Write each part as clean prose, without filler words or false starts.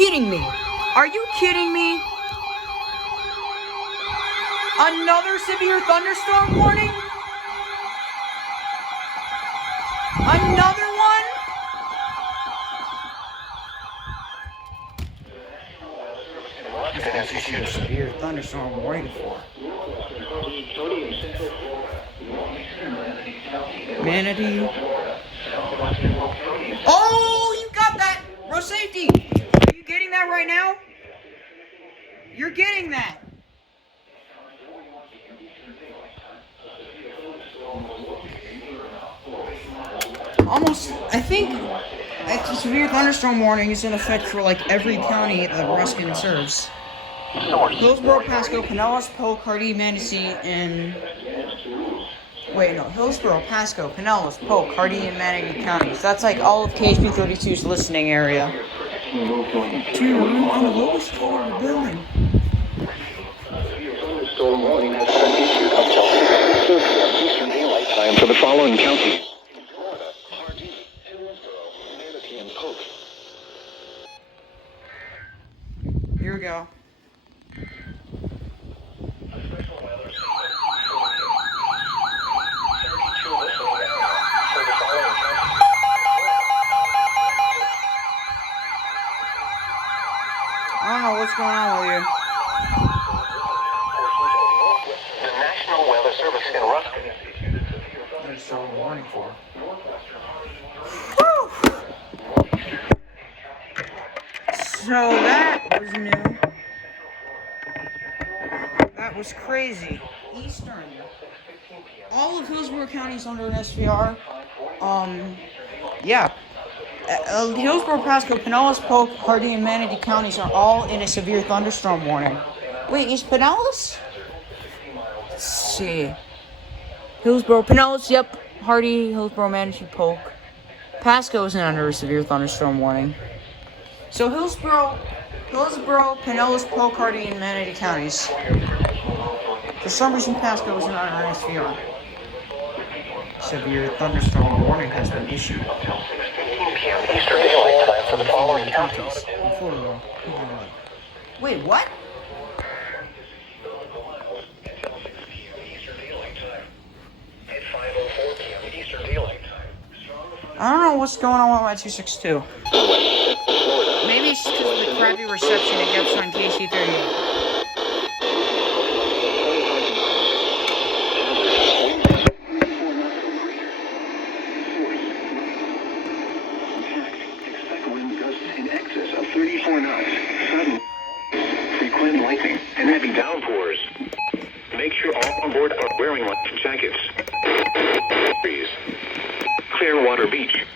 kidding me? Are you kidding me? Another severe thunderstorm warning? Another one? That's a severe thunderstorm warning for. Manatee. Oh, you got that! Road safety! Are you getting that right now? You're getting that! Almost, I think a severe thunderstorm warning is in effect for like every county that Ruskin serves. Hillsborough, Pasco, Pinellas, Polk, Hardee, Manatee, and... Wait, no. Hillsborough, Pasco, Pinellas, Polk, Hardee, and Manatee counties. That's like all of KHP 32's listening area. Dude, on the lowest floor of the building. Thunderstorm warning has been issued until 2 p.m. Eastern Daylight Time for the following counties. Hardee, Hillsborough, Manatee, and Polk. Here we go. I don't know what's going on with you. The National Weather Service in Ruskin. There's a warning for. So that was new. That was crazy. Eastern. All of Hillsborough County is under an SVR. Yeah. Hillsborough, Pasco, Pinellas, Polk, Hardee, and Manatee counties are all in a severe thunderstorm warning. Wait, is Pinellas? Let's see. Hillsborough, Pinellas, yep. Hardee, Hillsborough, Manatee, Polk. Pasco isn't under a severe thunderstorm warning. So Hillsborough, Pinellas, Polk, Hardee, and Manatee counties. For some reason, Pasco isn't under an SVR. Severe thunderstorm warning has been issued. p.m. Eastern Daylight Time for the following counties. Wait, what? At 5:04 p.m. Eastern Daylight Time. I don't know what's going on with my 262. Maybe it's because of the crappy reception it gets on KC38. Expect wind gusts in excess of 34 knots, sudden, frequent lightning, and heavy downpours. Make sure all on board are wearing life jackets. Clearwater Beach.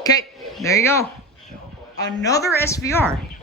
Okay, there you go. Another SVR.